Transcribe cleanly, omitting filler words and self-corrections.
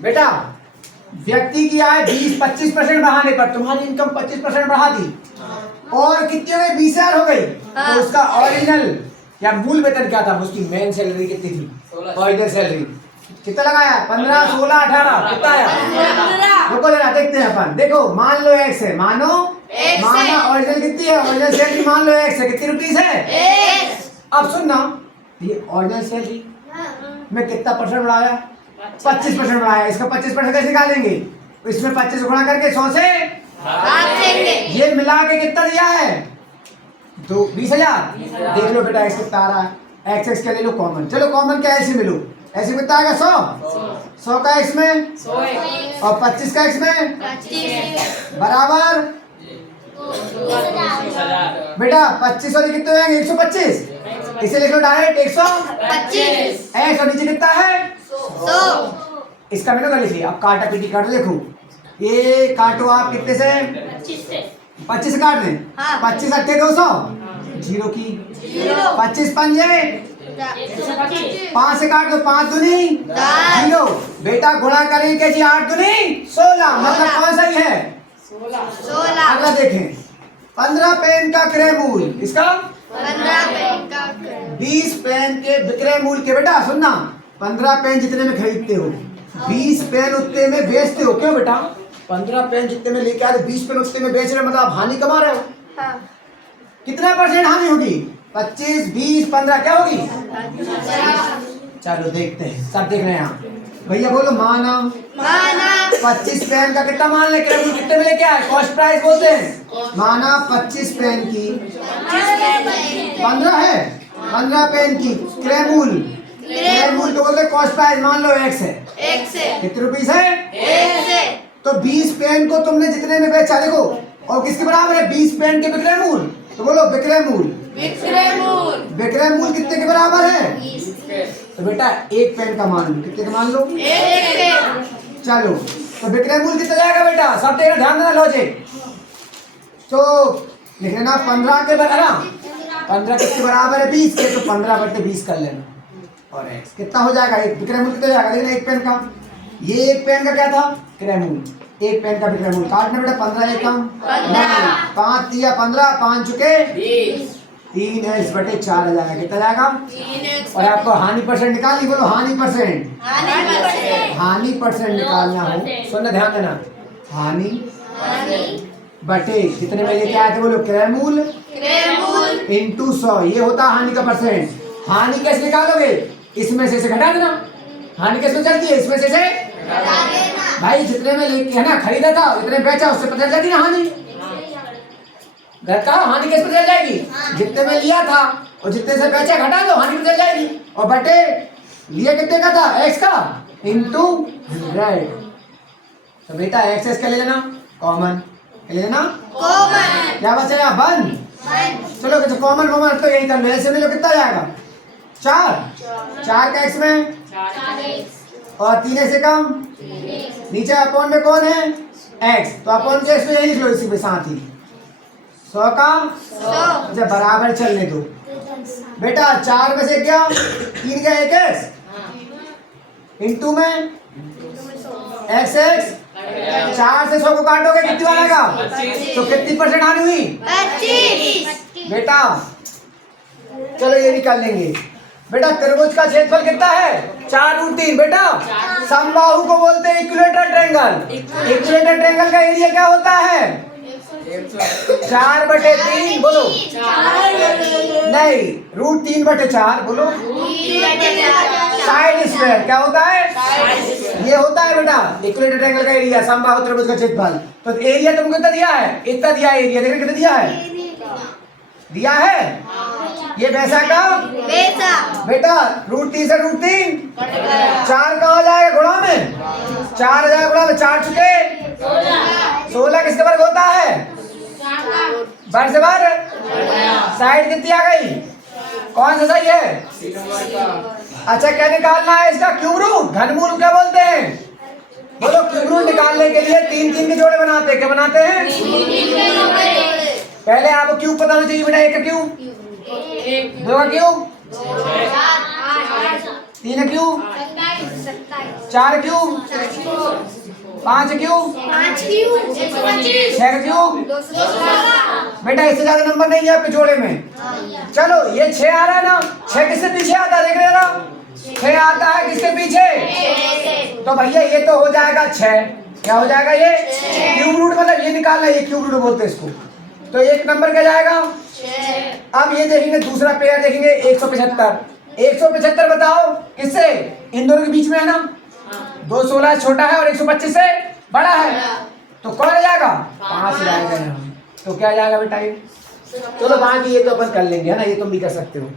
बेटा व्यक्ति की आय 20-25% बढ़ाने पर तुम्हारी इनकम 25% बढ़ा दी और कितनी हो गई? 20,000 हो गई। तो उसका ओरिजिनल या मूल वेतन क्या था? उसकी मेन सैलरी कितनी थी? ओरिजिनल सैलरी कितना लगाया? 15, 16, 18 कितना आया? रुको जरा देखते हैं अपन। देखो मान लो एक्स है, माना ओरिजिनल कितनी है? ओरिजिनल सैलरी मान लो एक्स है, कितनी रुपीस है? अब सुनना, ये ओरिजिनल सैलरी में कितना परसेंट बढ़ाया? 25% बढ़ाया। इसका 25% कैसे निकालेंगे? इसमें 25 गुणा करके 100 से ये मिला के कितना दिया है? तो 20,000। देख लो बेटा एक्स कितना आ रहा है। एक्स क्या ले लो? कॉमन। चलो कॉमन क्या ऐसे मिलो? ऐसे कितना आएगा? 100 का एक्स में 100 और 25 का एक्स में 25 बराबर बेटा 25 और कितने हो जाएंगे? 125। इसे लिख लो डायरेक्ट 125 एक्स और नीचे कितना है? 100। इसका मैंने कर लिखिए। अब काटा पीटी काटो। देखो ये काटो आप कितने से? 25 से काट दें। 25 अट्ठे 200 जीरो की 25 पंजे 5 से काट दो। 5 दूनी 0। बेटा गुणा करेंगे जी 8 दूनी 16। मतलब कौन सही है? 16। अगला देखें 15 पेन का क्रय मूल्य। इसका 15 पेन का 20 पेन के विक्रय मूल्य के बेटा सुनना 15 पेन जितने में खरीदते हो 20 पेन उतने में बेचते हो। क्यों बेटा? 15 पेन जितने में लेके आ रहे 20 पेन उतने में बेच रहे हो, मतलब हानि कमा रहे हो। कितना परसेंट हानि होगी? 25, 20, 15 क्या होगी? चलो देखते हैं, सब देख रहे हैं यहाँ। भैया बोलो माना 25 पेन का कितना मान ले? कितने में लेके आए? कॉस्ट प्राइस बोलते हैं। माना 25 पेन की 15 है। 15 पेन की क्रय मूल्य तो बोलते कॉस्ट प्राइस मान लो एक्स है। कितने रुपीस है? तो 20 पेन को तुमने जितने में बेचा देखो, और किसके बराबर है? 20 पेन के विक्रय मूल्य। तो बोलो विक्रय मूल्य कितने के बराबर है? तो बेटा एक पेन का मान लो। कितने का मान लो? चलो तो विक्रय मूल्य कितना जाएगा बेटा? सब देखना, ध्यान देना लॉजिक। तो लिख लेना 15 के बराबर 15 किसके बराबर है? 20 के। तो 15/20 कर लेना और एक्स कितना हो जाएगा? एक विक्रय मूल्य कितना जाएगा? लेकिन एक पेन का, ये एक पेन का क्या था? क्रय मूल्य। एक पेन का विक्रय मूल्य काटना बेटा 15 एक कम 5 दिया 15 5 चुके 3x/4 जाएगा। कितना जाएगा? और आपको हानि परसेंट निकाली। बोलो हानि परसेंट। हानि परसेंट निकालना हो सुनना ध्यान देना। हानि बटे कितने में लेके आए थे? बोलो क्रय मूल्य इंटू 100। ये होता हानि का परसेंट। हानि कैसे निकालोगे? इसमें से घटा देना। हानि कैसे चलती है? इसमें से भाई जितने में लेके है ना खरीदा था जितने बेचा उससे पता चलती ना हानि। हानि कैसे पता चल जाएगी? जितने में लिया था और जितने से बेचा घटा दो, हानि पता चल जाएगी। और बटे लिया कितने का था? एक्स का इंटू 100। तो बेटा एक्स का ले लेना कॉमन। ले लेना कॉमन। क्या बचेगा? 1। चलो तो कॉमन तो यही कर लो। ऐसे में लो कितना जाएगा? 4 का एक्स में और 3 से कम नीचे अपॉन में कौन है? एक्स। तो अपॉन के एक्स में यही लिख लो इसी में साथ ही 100 का 100 जब बराबर चलने दो बेटा। 4 में से क्या? 3 का 1 एक्स इंटू में एक्स 4 से 100 को काटोगे कितनी बनेगा? तो कितनी परसेंट हानि हुई? 25 बेटा। चलो ये निकाल लेंगे बेटा। त्रिभुज का क्षेत्रफल कितना है? 4√3 बेटा। समबाहु को बोलते हैं इक्विलेटरल ट्रायंगल। इक्विलेटरल ट्रायंगल का एरिया क्या होता है? 4/3 बोलो नहीं √3/4 बोलो। साइड स्क्वायर क्या होता है? ये होता है बेटा इक्विलेटरल ट्रायंगल का एरिया, समबाहु त्रिभुज का क्षेत्रफल। तो एरिया तुमको कितना दिया है? इतना दिया है एरिया। देखिए कितना दिया है? दिया है ये वैसा का बेटा √3 से √3 4 का हो जाएगा गुणा में 4 हो जाएगा गुणा में 4 चुके 16 किसके वर्ग होता है? बार से बार साइड कितनी आ गई? कौन सा सही है? अच्छा क्या निकालना है इसका? Cube root. घनमूल क्या बोलते हैं? बोलो क्यूब रूट निकालने के लिए 3 के जोड़े बनाते हैं। क्या बनाते हैं? पहले आपको क्यूब पता होना चाहिए बेटा। 1 का क्यूब 2 का cube 3 cube, 27 4 cube, 5 cube, 5 cube 125 6 cube. 212 बेटा इससे ज्यादा नंबर नहीं है आपके जोड़े में। चलो ये 6 आ रहा है ना, 6 किससे पीछे आता है, देख रहे हो ना, 6 आता है किसके पीछे, तो भैया ये तो हो जाएगा 6। क्या हो जाएगा ये क्यूब रूट, मतलब ये निकालना, ये क्यूब रूट बोलते हैं इसको। तो एक नंबर क्या जाएगा। अब ये देखेंगे दूसरा पेयर देखेंगे 175। 175 बताओ किससे, इन दोनों के बीच में है ना, 216 छोटा है और 125 से बड़ा है, तो कौन आ जाएगा 5 जाएगा यहाँ। तो क्या जाएगा बेटा ये। चलो बाकी ये तो अपन कर लेंगे है ना, ये तुम भी कर सकते हो।